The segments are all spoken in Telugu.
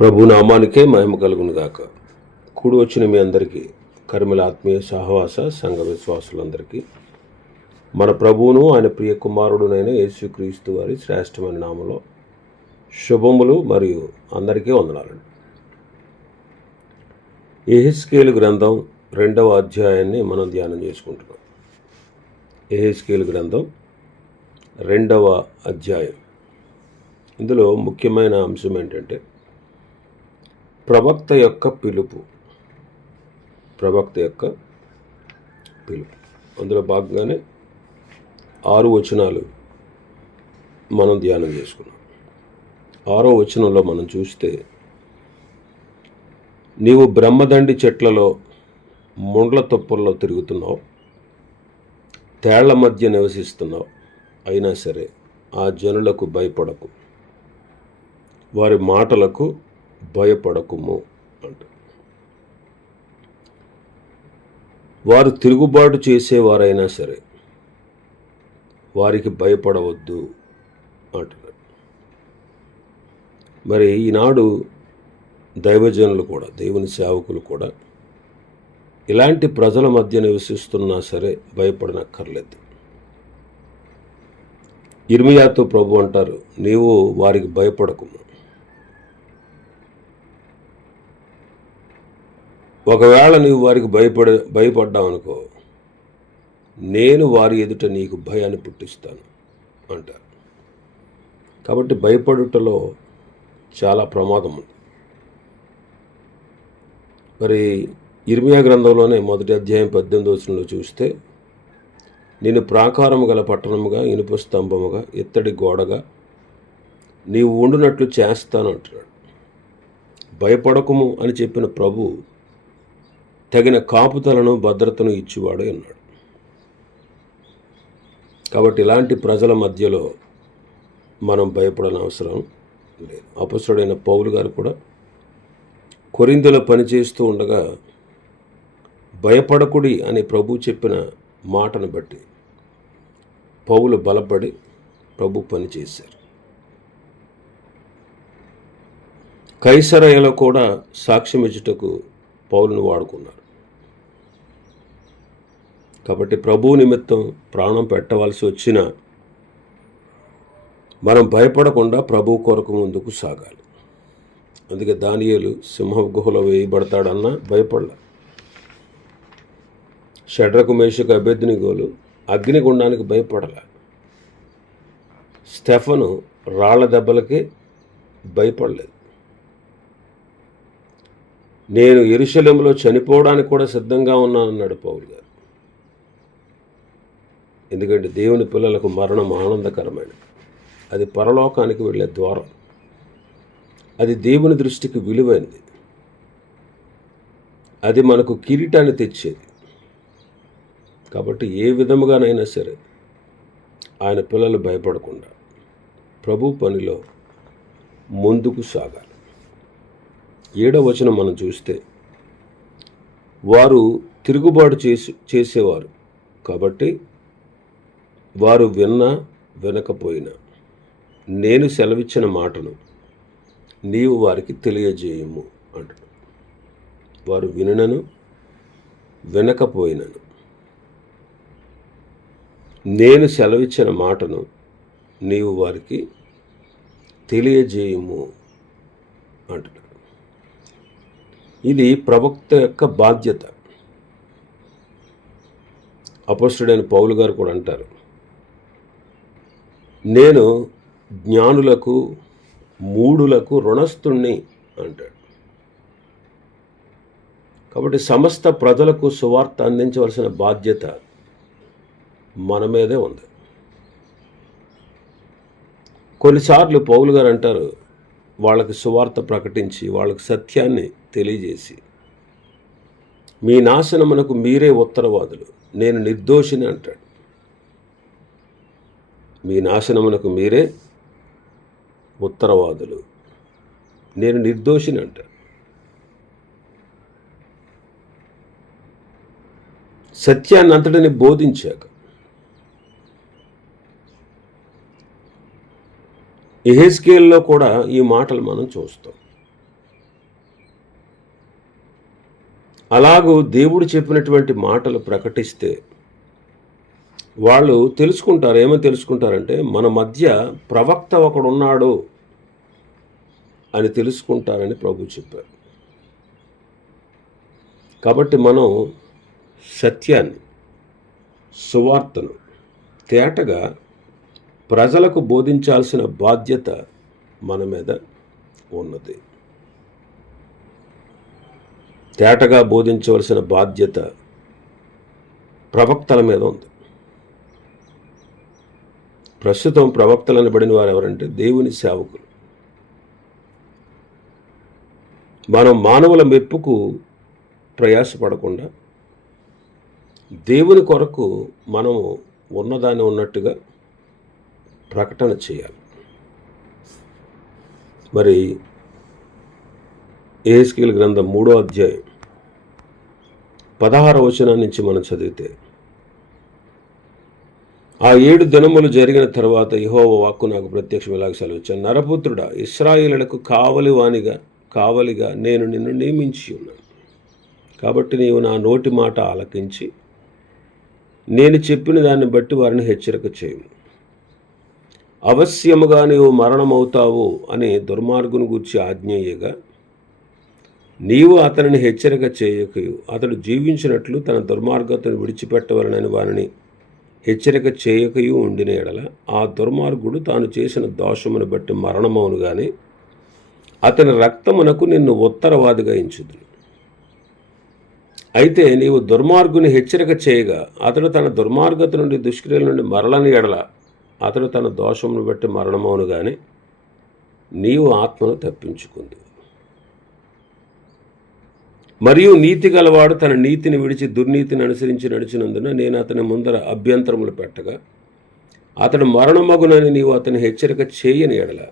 ప్రభు నామానికే మహిమ కలుగును గాక. కూడి వచ్చిన మీ అందరికీ, కర్మల ఆత్మీయ సహవాస సంఘ విశ్వాసులందరికీ మన ప్రభువును ఆయన ప్రియ కుమారుడునైన యేసుక్రీస్తు వారి శ్రేష్టమైన నామలో శుభములు మరియు అందరికీ వందనాలండి. యెహెజ్కేలు గ్రంథం 2వ అధ్యాయాన్ని మనం ధ్యానం చేసుకుంటున్నాం. యెహెజ్కేలు గ్రంథం 2వ అధ్యాయం. ఇందులో ముఖ్యమైన అంశం ఏంటంటే ప్రవక్త యొక్క పిలుపు. అందులో భాగంగానే 6 వచనాలు మనం ధ్యానం చేసుకున్నాం. 6వ వచనంలో మనం చూస్తే, నీవు బ్రహ్మదండి చెట్లలో ముండ్ల తొప్పల్లో తిరుగుతున్నావు, తేళ్ల మధ్య నివసిస్తున్నావు, అయినా సరే ఆ జనులకు భయపడకు, వారి మాటలకు భయపడకుము అంట. వారు తిరుగుబాటు చేసేవారైనా సరే వారికి భయపడవద్దు అంటున్నారు. మరి ఈనాడు దైవజనులు కూడా, దేవుని సేవకులు కూడా ఇలాంటి ప్రజల మధ్య నివసిస్తున్నా సరే భయపడనక్కర్లేదు. ఇర్మియాతో ప్రభు అంటారు, నీవు వారికి భయపడకుము. ఒకవేళ నీవు వారికి భయపడ్డావనుకో, నేను వారి ఎదుట నీకు భయాన్ని పుట్టిస్తాను అంటారు. కాబట్టి భయపడుటలో చాలా ప్రమాదం ఉంది. మరి ఇర్మియా గ్రంథంలోనే 1వ అధ్యాయం 18వ వచనంలో చూస్తే, నేను ప్రాకారము గల పట్టణముగా, ఇనుప స్తంభముగా, ఇత్తడి గోడగా నీవు ఉండునట్లు చేస్తాను అంటున్నాడు. భయపడకుము అని చెప్పిన ప్రభు తగిన కాపుదలను, భద్రతను ఇచ్చేవాడు అన్నాడు. కాబట్టి ఇలాంటి ప్రజల మధ్యలో మనం భయపడని అవసరం లేదు. అపొస్తలుడైన పౌలు గారు కూడా కొరింథీలో పనిచేస్తూ ఉండగా భయపడకుడి అని ప్రభు చెప్పిన మాటను బట్టి పౌలు బలపడి ప్రభు పనిచేశారు. కైసరయలో కూడా సాక్ష్యం ఇచ్చుటకు పౌలును వాడుకున్నారు. కాబట్టి ప్రభు నిమిత్తం ప్రాణం పెట్టవలసి వచ్చినా మనం భయపడకుండా ప్రభు కొరకు ముందుకు సాగాలి. అందుకే దానియేలు సింహ గుహలో వేయబడతాడన్నా భయపడలే. షడ్రకు, మేషకు, అబేద్నెగోలు అగ్నిగుండానికి భయపడలే. స్టెఫను రాళ్ల దెబ్బలకి భయపడలేదు. నేను యెరూషలేములో చనిపోవడానికి కూడా సిద్ధంగా ఉన్నానన్నాడు పౌలు గారు. ఎందుకంటే దేవుని పిల్లలకు మరణం ఆనందకరమైనది. అది పరలోకానికి వెళ్ళే ద్వారం. అది దేవుని దృష్టికి విలువైనది. అది మనకు కిరీటాన్ని తెచ్చేది. కాబట్టి ఏ విధముగానైనా సరే ఆయన పిల్లలు భయపడకుండా ప్రభు పనిలో ముందుకు సాగాలి. 7వ వచనం మనం చూస్తే, వారు తిరుగుబాటు చేసేవారు కాబట్టి వారు వినకపోయినా నేను సెలవిచ్చిన మాటను నీవు వారికి తెలియజేయము అంటాడు. వారు వినను వినకపోయినను నేను సెలవిచ్చిన మాటను నీవు వారికి తెలియజేయము అంటాడు. ఇది ప్రవక్త యొక్క బాధ్యత. అపొస్తలుడైన పౌలు గారు కూడా అంటారు, నేను జ్ఞానులకు, మూఢులకు రుణస్థుణ్ణి అంటాడు. కాబట్టి సమస్త ప్రజలకు సువార్త అందించవలసిన బాధ్యత మన మీదే ఉంది. కొన్నిసార్లు పౌలు గారు అంటారు, వాళ్ళకి సువార్త ప్రకటించి వాళ్ళకి సత్యాన్ని తెలియజేసి, మీ నాశనమునకు మీరే ఉత్తరవాదులు, నేను నిర్దోషిని అంటాడు. మీ నాశనమునకు మీరే ఉత్తరవాదులు, నేను నిర్దోషిని అంటాడు. సత్యాన్ని అంతటిని బోధించాక యెహెజ్కేలులో కూడా ఈ మాటలు మనం చూస్తాం. అలాగూ దేవుడు చెప్పినటువంటి మాటలు ప్రకటిస్తే వాళ్ళు తెలుసుకుంటారు. ఏమని తెలుసుకుంటారంటే మన మధ్య ప్రవక్త ఒకడున్నాడు అని తెలుసుకుంటారని ప్రభు చెప్పారు. కాబట్టి మనం సత్యాన్ని, సువార్తను తేటగా ప్రజలకు బోధించాల్సిన బాధ్యత మన మీద ఉన్నది. తేటగా బోధించవలసిన బాధ్యత ప్రవక్తల మీద ఉంది. ప్రస్తుతం ప్రవక్తలు అనబడిన వారు ఎవరంటే దేవుని సేవకులు. మనం మానవుల మెప్పుకు ప్రయాసపడకుండా దేవుని కొరకు మనము ఉన్నదాన్ని ఉన్నట్టుగా ప్రకటన చేయాలి. మరి యెహెజ్కేలు గ్రంథం 3వ అధ్యాయం 16వ వచనం నుంచి మనం చదివితే, ఆ 7 దినములు జరిగిన తర్వాత యెహోవా వాక్కు నాకు ప్రత్యక్షం ఇలాగ సెలవిచ్చాను, నరపుత్రుడా, ఇశ్రాయేలులకు కావలిగా నేను నిన్ను నియమించి ఉన్నాను. కాబట్టి నీవు నా నోటి మాట ఆలకించి నేను చెప్పిన దాన్ని బట్టి వారిని హెచ్చరిక చేయము. అవశ్యముగా నీవు మరణమవుతావు అని దుర్మార్గుని గూర్చి ఆజ్ఞేయగా నీవు అతనిని హెచ్చరిక చేయకయు, అతడు జీవించినట్లు తన దుర్మార్గతను విడిచిపెట్టవలనని వారిని హెచ్చరిక చేయకయు ఉండిన ఎడల ఆ దుర్మార్గుడు తాను చేసిన దోషమును బట్టి మరణమవును గాని అతని రక్తమునకు నిన్ను ఉత్తరవాదిగా ఎంచుదును. అయితే నీవు దుర్మార్గుని హెచ్చరిక చేయగా అతడు తన దుర్మార్గత నుండి దుష్క్రియల నుండి మరలని ఎడల అతడు తన దోషమును బట్టి మరణమవును గాని నీవు ఆత్మను తప్పించుకుంది. మరియు నీతి గలవాడు తన నీతిని విడిచి దుర్నీతిని అనుసరించి నడిచినందున నేను అతని ముందర అభ్యంతరములు పెట్టగా అతడు మరణమగునని నీవు అతని హెచ్చరిక చేయని ఎడల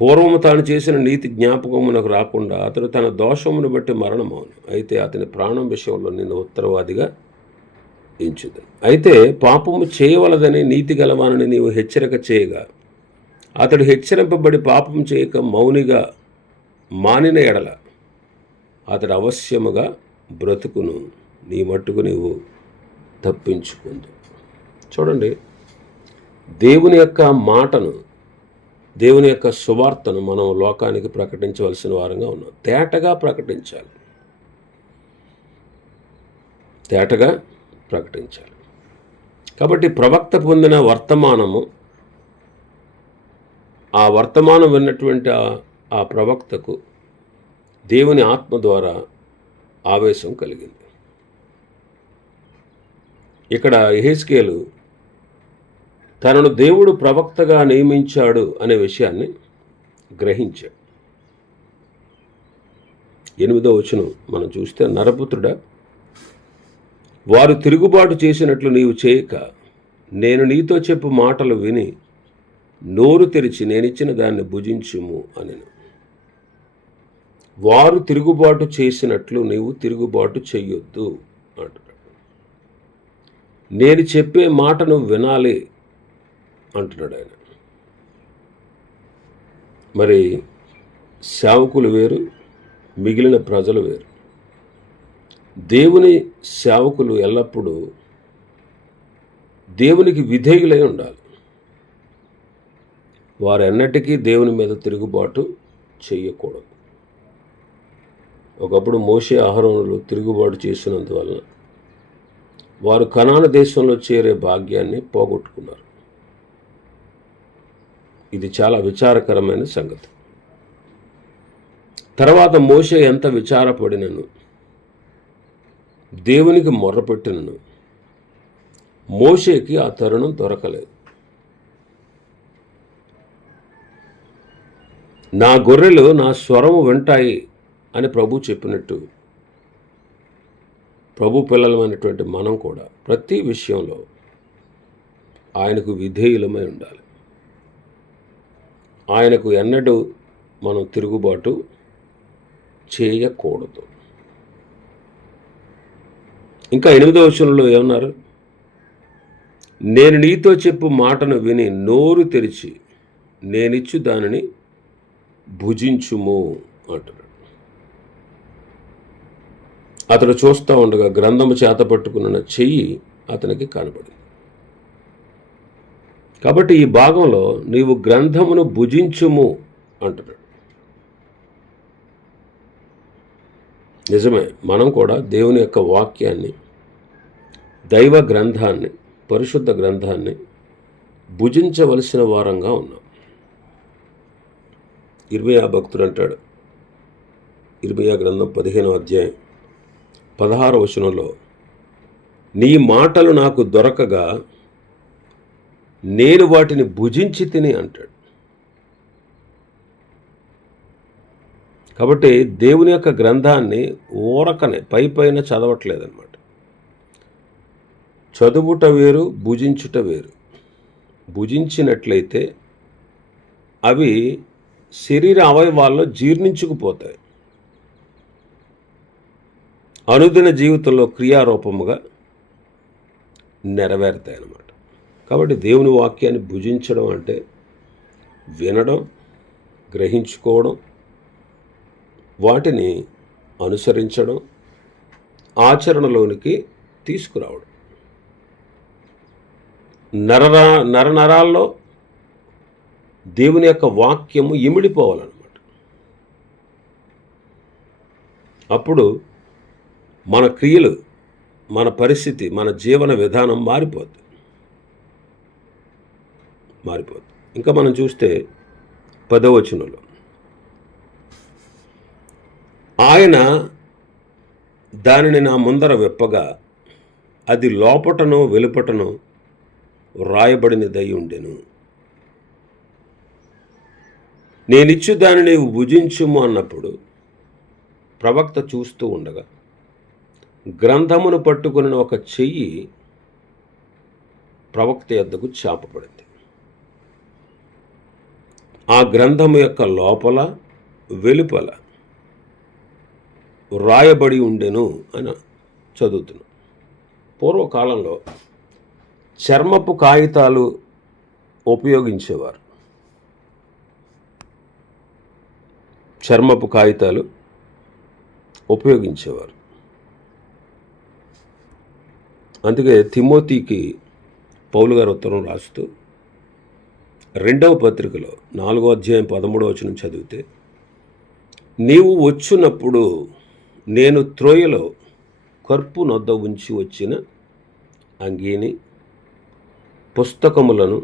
పూర్వము తాను చేసిన నీతి జ్ఞాపకమునకు రాకుండా అతడు తన దోషమును బట్టి మరణమవును. అయితే అతని ప్రాణం విషయంలో నిన్ను ఉత్తరవాదిగా ఎంచుదు. అయితే పాపము చేయవలదని నీతి గలవానని నీవు హెచ్చరిక చేయగా అతడు హెచ్చరింపబడి పాపం చేయక మౌనిగా మానిన ఎడల అతడు అవశ్యముగా బ్రతుకును, నీ మట్టుకు నీవు తప్పించుకుందు. చూడండి, దేవుని యొక్క మాటను, దేవుని యొక్క సువార్తను మనం లోకానికి ప్రకటించవలసిన వారంగా ఉన్నాం. తేటగా ప్రకటించాలి, తేటగా ప్రకటించాలి. కాబట్టి ప్రవక్త పొందిన వర్తమానము, ఆ వర్తమానం విన్నటువంటి ఆ ప్రవక్తకు దేవుని ఆత్మ ద్వారా ఆవేశం కలిగింది. ఇక్కడ యెహెజ్కేలు తనను దేవుడు ప్రవక్తగా నియమించాడు అనే విషయాన్ని గ్రహించాడు. 8వ వచనం మనం చూస్తే, నరపుత్రుడా, వారు తిరుగుబాటు చేసినట్లు నీవు చేయక నేను నీతో చెప్పు మాటలు విని నోరు తెరిచి నేనిచ్చిన దాన్ని భుజించుము అనెను. వారు తిరుగుబాటు చేసినట్లు నీవు తిరుగుబాటు చెయ్యొద్దు అంటున్నాడు. నేను చెప్పే మాటను వినాలి అంటున్నాడు ఆయన. మరి సేవకులు వేరు, మిగిలిన ప్రజలు వేరు. దేవుని సేవకులు ఎల్లప్పుడూ దేవునికి విధేయులై ఉండాలి. వారు ఎన్నటికీ దేవుని మీద తిరుగుబాటు చేయకూడదు. ఒకప్పుడు మోషే అహరోనులు తిరుగుబాటు చేసినందువల్ల వారు కనాను దేశంలో చేరే భాగ్యాన్ని పోగొట్టుకున్నారు. ఇది చాలా విచారకరమైన సంగతి. తర్వాత మోషే ఎంత విచారపడినను, దేవునికి మొర్రపెట్టినను మోషేకి ఆ తరుణం దొరకలేదు. నా గొర్రెలు నా స్వరము వింటాయి అని ప్రభు చెప్పినట్టు, ప్రభు పిల్లలమైనటువంటి మనం కూడా ప్రతి విషయంలో ఆయనకు విధేయులమై ఉండాలి. ఆయనకు ఎన్నడూ మనం తిరుగుబాటు చేయకూడదు. ఇంకా 8వ వచనంలో ఏమన్నారు? నేను నీతో చెప్పు మాటను విని నోరు తెరిచి నేనిచ్చు దానిని భుజించుము అంటున్నాడు. అతడు చూస్తూ ఉండగా గ్రంథము చేత పట్టుకున్న చెయ్యి అతనికి కనబడింది. కాబట్టి ఈ భాగంలో నీవు గ్రంథమును భుజించుము అంటున్నాడు. నిజమే, మనం కూడా దేవుని యొక్క వాక్యాన్ని, దైవ గ్రంథాన్ని, పరిశుద్ధ గ్రంథాన్ని భుజించవలసిన వారంగా ఉన్నాం. ఇర్మియా భక్తుడు అంటాడు, ఇర్మియా గ్రంథం 15వ అధ్యాయం 16వ వచనంలో, నీ మాటలు నాకు దొరకగా నేను వాటిని భుజించి తిని అంటాడు. కాబట్టి దేవుని యొక్క గ్రంథాన్ని ఊరకనే పైన చదవట్లేదన్నమాట. చదువుట వేరు, భుజించుట వేరు. భుజించినట్లయితే అవి శరీర అవయవాల్లో జీర్ణించుకుపోతాయి, అనుదిన జీవితంలో క్రియారూపముగా నెరవేరుతాయి అన్నమాట. కాబట్టి దేవుని వాక్యాన్ని భుజించడం అంటే వినడం, గ్రహించుకోవడం, వాటిని అనుసరించడం, ఆచరణలోనికి తీసుకురావడం. నరనరాల్లో దేవుని యొక్క వాక్యము ఇమిడిపోవాలన్నమాట. అప్పుడు మన క్రియలు, మన పరిస్థితి, మన జీవన విధానం మారిపోద్ది. ఇంకా మనం చూస్తే 10వ వచనంలో, ఆయన దానిని నా ముందర విప్పగా అది లోపటను వెలుపటను వ్రాయబడినదై ఉండెను. నేనిచ్చు దానిని నీవు భుజించుము అన్నప్పుడు ప్రవక్త చూస్తూ ఉండగా గ్రంథమును పట్టుకుని ఒక చెయ్యి ప్రవక్త యొద్దకు చాపబడింది. ఆ గ్రంథము యొక్క లోపల వెలుపల వ్రాయబడి ఉండెను అని చదువుతున్నాం. పూర్వకాలంలో చర్మపు కాగితాలు ఉపయోగించేవారు. అందుకే తిమోతికి పౌలు గారు ఉత్తరం రాస్తూ 2వ పత్రికలో 4వ అధ్యాయం 13వ వచనం చదివితే, నీవు వచ్చినప్పుడు నేను త్రోయలో కర్పు నొద్ద ఉంచి వచ్చిన అంగీని, పుస్తకములను,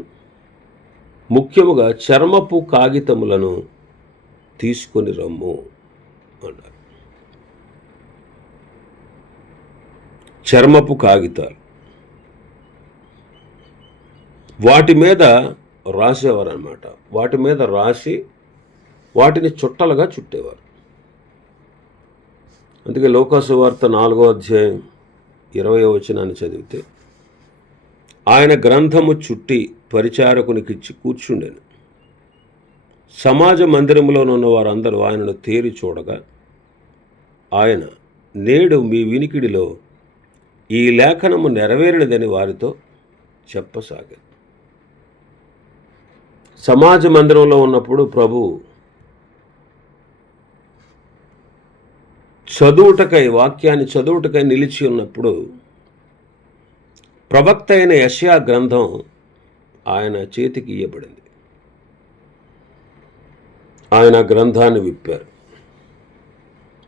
ముఖ్యముగా చర్మపు కాగితములను తీసుకొని రమ్ము అన్నారు. చర్మపు కాగితాలు, వాటి మీద రాసేవారు అన్నమాట. వాటి మీద రాసి వాటిని చుట్టలుగా చుట్టేవారు. అందుకే లూకాసు వార్త 4వ అధ్యాయం 20వ వచనాన్ని చదివితే, ఆయన గ్రంథము చుట్టి పరిచారకునికిచ్చి కూర్చుండెను. సమాజ మందిరంలోనున్న వారందరూ ఆయనను తేరి చూడగా ఆయన, నేడు మీ వినికిడిలో ఈ లేఖనము నెరవేరినదని వారితో చెప్పసాగారు. సమాజ మందిరంలో ఉన్నప్పుడు ప్రభు వాక్యాన్ని చదువుటకై నిలిచి ఉన్నప్పుడు ప్రవక్త అయిన యెషయా గ్రంథం ఆయన చేతికి ఇయ్యబడింది. ఆయన గ్రంథాన్ని విప్పారు.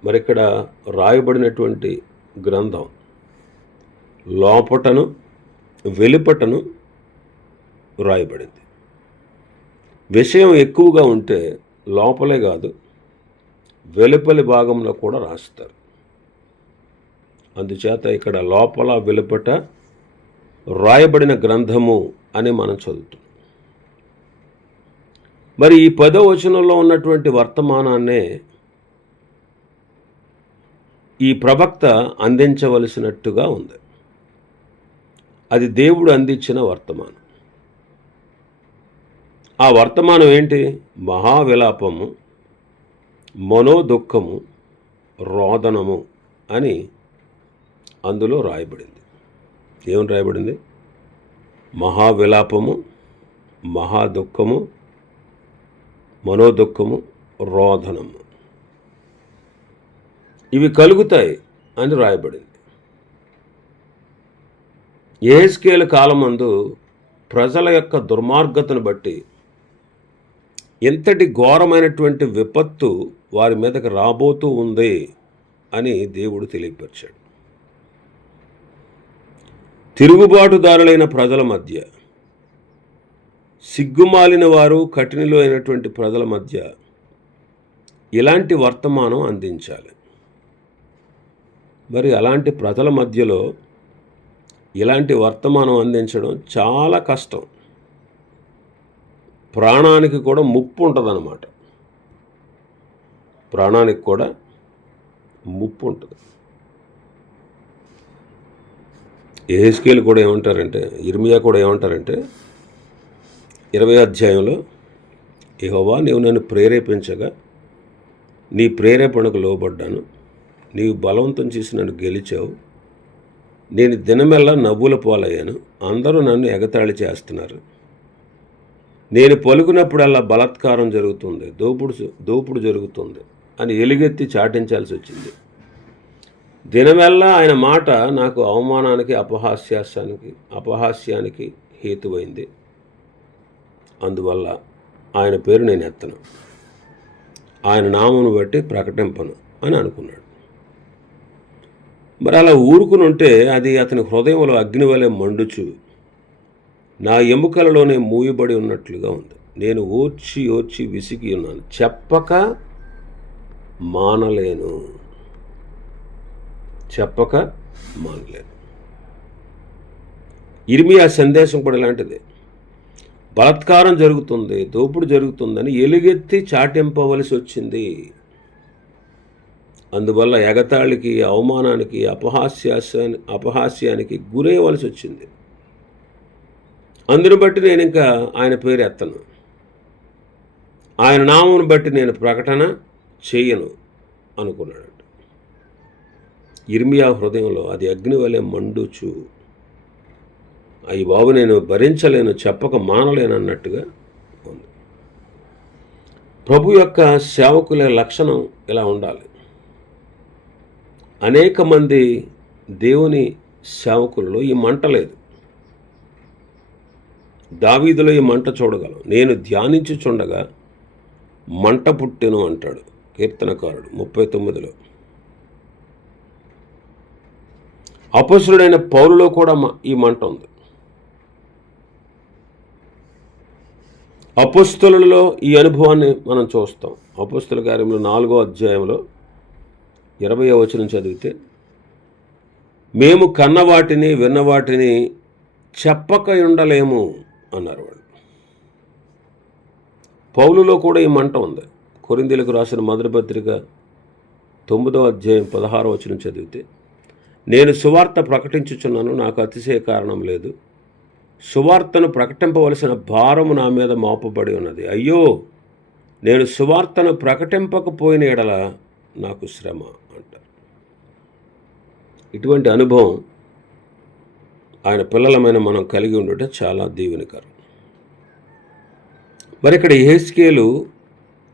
మరి ఇక్కడ రాయబడినటువంటి గ్రంథం లోపటను వెలుపటను రాయబడింది. విషయం ఎక్కువగా ఉంటే లోపలే కాదు, వెలుపలి భాగంలో కూడా రాస్తారు. అందుచేత ఇక్కడ లోపల వెలుపట రాయబడిన గ్రంథము అని మనం చదువుతాం. మరి ఈ 10వ వచనంలో ఉన్నటువంటి వర్తమానాన్నే ఈ ప్రవక్త అందించవలసినట్టుగా ఉంది. అది దేవుడు అందించిన వర్తమానం. ఆ వర్తమానం ఏంటి? మహావిలాపము, మనోదుఃఖము, రోదనము అని అందులో రాయబడింది. ఏమని రాయబడింది? మహావిలాపము, మహాదుఃఖము, మనోదుఃఖము, రోదనము. ఇవి కలుగుతాయి అని రాయబడింది. యెహెజ్కేలు కాలమందు ప్రజల యొక్క దుర్మార్గతను బట్టి ఎంతటి ఘోరమైనటువంటి విపత్తు వారి మీదకి రాబోతూ ఉంది అని దేవుడు తెలియపరిచాడు. తిరుగుబాటుదారులైన ప్రజల మధ్య, సిగ్గుమాలిన వారు కఠినలు అయినటువంటి ప్రజల మధ్య ఇలాంటి వర్తమానం అందించాలి. మరి అలాంటి ప్రజల మధ్యలో ఇలాంటి వర్తమానం అందించడం చాలా కష్టం. ప్రాణానికి కూడా ముప్పు ఉంటుందన్నమాట. ప్రాణానికి కూడా ముప్పు ఉంటుంది. యెహెజ్కేలు కూడా ఏమంటారంటే, ఇర్మియా కూడా ఏమంటారంటే 20వ అధ్యాయంలో, యెహోవా నీవు నన్ను ప్రేరేపించగా నీ ప్రేరేపణకు లోబడ్డాను, నీవు బలవంతం చేసి నన్ను గెలిచావు, నేను దినమెల్లా నవ్వుల పాలయ్యాను, అందరూ నన్ను ఎగతాళి చేస్తున్నారు, నేను పలుకున్నప్పుడల్లా బలాత్కారం జరుగుతుంది, దోపుడు జరుగుతుంది అని ఎలుగెత్తి చాటించాల్సి వచ్చింది. దినమెల్లా ఆయన మాట నాకు అవమానానికి అపహాస్యానికి హేతువైంది. అందువల్ల ఆయన పేరు నేను ఎత్తను, ఆయన నామమును బట్టి ప్రకటింపను అని అనుకున్నాడు. మరి అలా ఊరుకుని ఉంటే అది అతని హృదయంలో అగ్ని వలె మండుచు నా ఎముకలలోనే మూయబడి ఉన్నట్లుగా ఉంది. నేను ఓర్చి విసిగి ఉన్నాను, చెప్పక మానలేను. ఇర్మియా సందేశం కూడా ఇలాంటిదే. బలాత్కారం జరుగుతుంది, దోపుడు జరుగుతుందని ఎలుగెత్తి చాటింపవలసి వచ్చింది. అందువల్ల ఎగతాళికి, అవమానానికి, అపహాస్యానికి గురయ్యవలసి వచ్చింది. అందుని బట్టి నేను ఇంకా ఆయన పేరు ఎత్తను, ఆయన నామమును బట్టి నేను ప్రకటన చేయను అనుకున్నాడు. ఇర్మియా హృదయంలో అది అగ్ని వలె మండుచు, అయ్యి బాబు నేను భరించలేను, చెప్పక మానలేను అన్నట్టుగా ఉంది. ప్రభు యొక్క సేవకుల లక్షణం ఇలా ఉండాలి. అనేక మంది దేవుని సేవకులలో ఈ మంట లేదు. దావీదులో ఈ మంట చూడగలం. నేను ధ్యానించుచుండగా మంట పుట్టెను అంటాడు కీర్తనకారుడు 39లో. అపొస్తలుడైన పౌలులో కూడా ఈ మంట ఉంది. అపొస్తలులలో ఈ అనుభవాన్ని మనం చూస్తాం. అపొస్తల కార్యములు 4వ అధ్యాయంలో 20వ వచనం చదివితే, మేము కన్నవాటిని విన్నవాటిని చెప్పక ఉండలేము అన్నారు వాళ్ళు. పౌలులో కూడా ఈ మంట ఉంది. కొరింథీయులకు రాసిన మొదటి పత్రిక 9వ అధ్యాయం 16వ వచనం చదివితే, నేను సువార్త ప్రకటించుచున్నాను, నాకు అతిశయ కారణం లేదు, సువార్తను ప్రకటింపవలసిన భారము నా మీద మోపబడి ఉన్నది. అయ్యో, నేను సువార్తను ప్రకటింపకపోయిన ఎడల నాకు శ్రమ అంటారు. ఇటువంటి అనుభవం ఆయన పిల్లలమైన మనం కలిగి ఉండటం చాలా దీవెనకరం. మరి ఇక్కడ యెహెజ్కేలు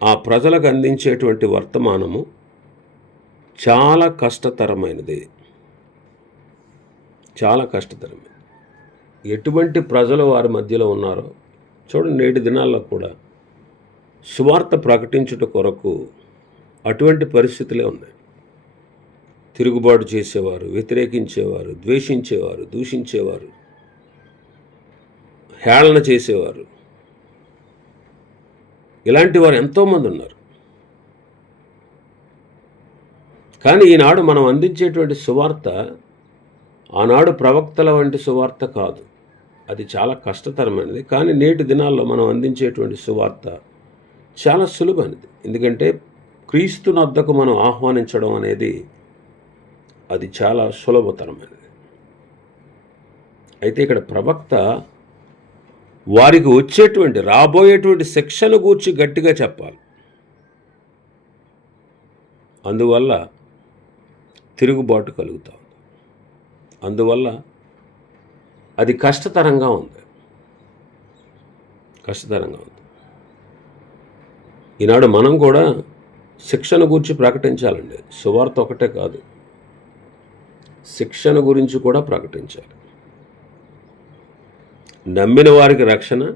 ఆ ప్రజలకు అందించేటువంటి వర్తమానము చాలా కష్టతరమైనది. చాలా కష్టతరమైనది. ఎటువంటి ప్రజలు వారి మధ్యలో ఉన్నారో చూడండి. నేటి దినాల్లో కూడా సువార్త ప్రకటించుట కొరకు అటువంటి పరిస్థితులే ఉన్నాయి. తిరుగుబాటు చేసేవారు, వ్యతిరేకించేవారు, ద్వేషించేవారు, దూషించేవారు, హేళన చేసేవారు, ఇలాంటి వారు ఎంతోమంది ఉన్నారు. కానీ ఈనాడు మనం అందించేటువంటి సువార్త ఆనాడు ప్రవక్తల వంటి సువార్త కాదు. అది చాలా కష్టతరమైనది. కానీ నేటి దినాల్లో మనం అందించేటువంటి సువార్త చాలా సులువైనది. ఎందుకంటే క్రీస్తుని వద్దకు మనం ఆహ్వానించడం అనేది అది చాలా సులభతరమైనది. అయితే ఇక్కడ ప్రవక్త వారికి వచ్చేటువంటి రాబోయేటువంటి శిక్షను గూర్చి గట్టిగా చెప్పాలి. అందువల్ల తిరుగుబాటు కలుగుతా ఉంది. అందువల్ల అది కష్టతరంగా ఉంది. ఈనాడు మనం కూడా శిక్షను గూర్చి ప్రకటించాలండి. సువార్త ఒకటే కాదు, శిక్షణ గురించి కూడా ప్రకటించాలి. నమ్మిన వారికి రక్షణ,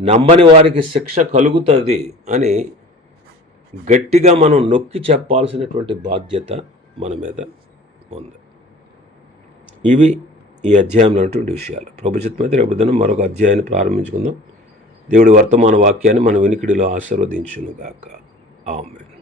నమ్మని వారికి శిక్ష కలుగుతుంది అని గట్టిగా మనం నొక్కి చెప్పాల్సినటువంటి బాధ్యత మన మీద ఉంది. ఇవి ఈ అధ్యాయంలో ఉన్నటువంటి విషయాలు. ప్రభు చిత్తమైతే రేపు దినం మరొక అధ్యాయాన్ని ప్రారంభించుకుందాం. దేవుడి వర్తమాన వాక్యాన్ని మన వినికిడిలో ఆశీర్వదించునుగాక. ఆమేన్.